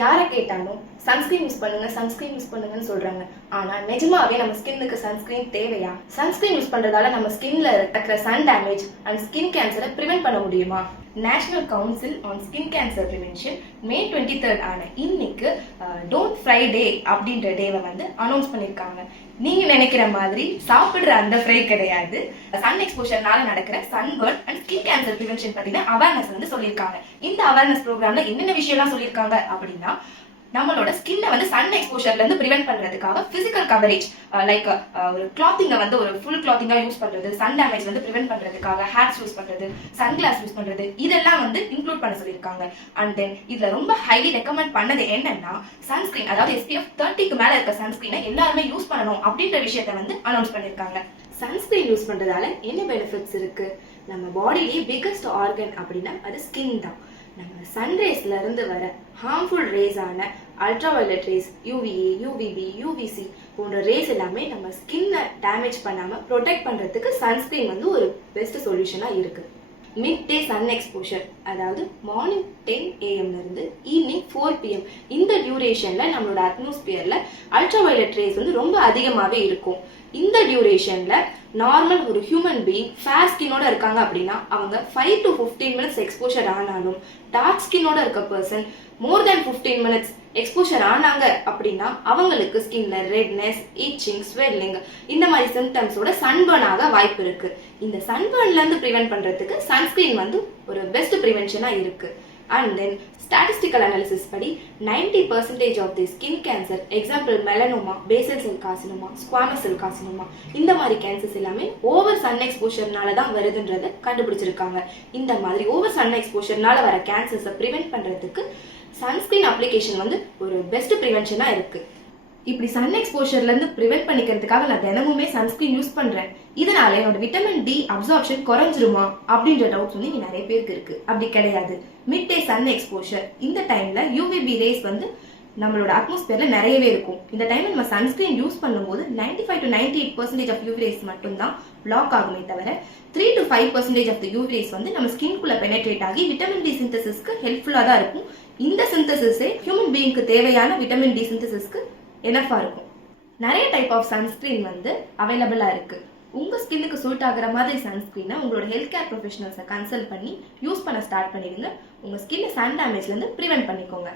யாரை கேட்டாலும் sunscreen use பண்ணுங்கன்னு சொல்றாங்க. ஆனா நிஜமாவே நம்ம ஸ்கின்னுக்கு சன்ஸ்கிரீன் தேவையா? சன்ஸ்கிரீன் யூஸ் பண்றதால நம்ம ஸ்கின்ல இருக்கிற சன் டேமேஜ் அண்ட் ஸ்கின் கேன்சரை பிரிவென்ட் பண்ண முடியுமா? National council on skin cancer prevention May 23 ஆன இன்னைக்கு டோன்ட் ஃப்ரைடே அப்படின்ற டேவை அனௌன்ஸ் பண்ணிருக்காங்க. நீங்க நினைக்கிற மாதிரி சாப்பிடுற அந்த ஃப்ரை கிடையாது. சன் எக்ஸ்போஷர்னால நடக்கிற sunburn and skin cancer prevention பத்தின அவேர்னஸ் சொல்லியிருக்காங்க. இந்த அவேர்னஸ் ப்ரோக்ராம்ல என்னென்ன விஷயம்லாம் சொல்லியிருக்காங்க அப்படின்னா, நம்மளோட ஸ்கின்னை சன் எக்ஸ்போஷர்ல இருந்து பிரிவென்ட் பண்றதுக்காக பிசிக்கல் கவரேஜ் லைக் ஒரு கிளாத்திங்க ஒரு ஃபுல் கிளாத்திங்கா யூஸ் பண்றது, சன் டேமேஜ் பிரிவென்ட் பண்றதுக்காக ஹேட்ஸ் யூஸ் பண்றது, சன் கிளாஸ் யூஸ் பண்றது, இதெல்லாம் இன்க்ளூட் பண்ண சொல்லியிருக்காங்க. அண்ட் தென் இதுல ரொம்ப ஹைலி ரெக்கமெண்ட் பண்ணது என்னன்னா, சன்ஸ்கிரீன் அதாவது SPF 30க்கு மேல இருக்க சன்ஸ்கிரீனை எல்லாருமே யூஸ் பண்ணணும் அப்படின்ற விஷயத்த அனௌன்ஸ் பண்ணிருக்காங்க. சன்ஸ்கிரீன் யூஸ் பண்றதால என்ன பெனிஃபிட்ஸ் இருக்கு? நம்ம பாடியிலேயே பிகெஸ்ட் ஆர்கன் அப்படின்னா அது ஸ்கின் தான். நம்ம சன்ரேஸ்ல இருந்து வர ஹார்ம்ஃபுல் ரேஸ் ஆன ultraviolet race, UVA, UVB, UVC போன்ற ரேஸ் எல்லாமே நம்ம ஸ்கின்னை டேமேஜ் பண்ணாம ப்ரொடெக்ட் பண்றதுக்கு சன்ஸ்கிரீன் ஒரு பெஸ்ட் சொல்யூஷனா இருக்கு. மிட் டே சன் எக்ஸ்போஷர் அதாவது மார்னிங் 10 AM இருந்து ஈவினிங் 4 PM இந்த டியூரேஷன்ல நம்மளோட அட்மாஸ்பியர்ல அல்ட்ராவயலட் ரேஸ் ரொம்ப அதிகமாவே இருக்கும். இந்த டியூரேஷன்ல நார்மல் ஒரு ஹியூமன் பீயிங் ஃபேர் ஸ்கின்னோட இருக்காங்க அப்படின்னா அவங்க 5 to 15 minutes எக்ஸ்போஷர் ஆனாலும், டார்க் ஸ்கின்னோட இருக்க பர்சன் மோர் தென் 15 minutes எக்ஸ்போஷர் ஆனாங்க அப்படின்னா அவங்களுக்கு ஸ்கின்ல ரெட்னஸ், இச்சிங், ஸ்வெல்லிங் இந்த மாதிரி சிம்டம்ஸோட சன்பர்ன் ஆக வாய்ப்பு இருக்கு. இந்த சன்பர்ன்ல இருந்து பிரிவென்ட் பண்றதுக்கு சன்ஸ்கிரீன் ஒரு பெஸ்ட் ப்ரிவென்ஷனா இருக்கு. அண்ட் தென் ஸ்டாட்டிஸ்டிக்கல் அனாலிசிஸ் படி 90% of the skin cancer, example melanoma, basal cell carcinoma, squamous cell carcinoma, இந்த மாதிரி கேன்சர்ஸ் எல்லாமே ஓவர் சன் எக்ஸ்போஷர்னால தான் வருதுன்றதை கண்டுபிடிச்சிருக்காங்க. இந்த மாதிரி ஓவர் சன் எக்ஸ்போஷர்னால வர கேன்சர்ஸை ப்ரிவென்ட் பண்றதுக்கு சன்ஸ்கிரீன் அப்ளிகேஷன் ஒரு பெஸ்ட் ப்ரிவென்ஷனா இருக்கு. இப்படி சன் எக்ஸ்போஷர்ல இருந்து பிரிவென்ட் பண்ணிக்கிறதுக்காக நான் தினமுமே சன்ஸ்கிரீன் யூஸ் பண்றேன். இதனால என்னோட விட்டமின் D அப்சார்ப்ஷன் குறைஞ்சிருமா அப்படின்ற டவுட்ஸ் இங்க நிறைய பேருக்கு இருக்கு. அப்படி கிடையாது. மிட் டே சன் எக்ஸ்போஷர் இந்த டைம்ல UVB ரேஸ் நம்மளோட அட்மாஸ்பியர்ல நிறையவே இருக்கும். இந்த டைம்ல நம்ம சன்ஸ்கிரீன் யூஸ் பண்ணும்போது 95 to 98% ஆஃப் UV ரேஸ் மட்டும் தான் பிளாக் ஆகுமே தவிர 3 to 5% ஆஃப் UV ரேஸ் நம்ம ஸ்கின்குள்ள பெனட்ரேட் ஆகி விட்டமின் D சிந்தசிஸ்க்கு ஹெல்ப்ஃபுல்லா தான் இருக்கும். இந்த சிந்தசிஸே ஹியூமன் பீயிங்க்கு தேவையான விட்டமின் D சிந்தசிஸ்க்கு எனஃபா இருக்கும். நிறைய டைப் ஆஃப் சன்ஸ்கிரீன் அவைலபிளா இருக்கு. உங்க ஸ்கின்னுக்கு சூட் ஆகுற மாதிரி சன்ஸ்கிரீனை உங்களோட ஹெல்த் கேர் ப்ரொஃபஷனல்ஸை கன்சல்ட் பண்ணி யூஸ் பண்ண ஸ்டார்ட் பண்ணிடுங்க. உங்க ஸ்கின்னை சன் டேமேஜ்ல இருந்து பிரிவென்ட் பண்ணிக்கோங்க.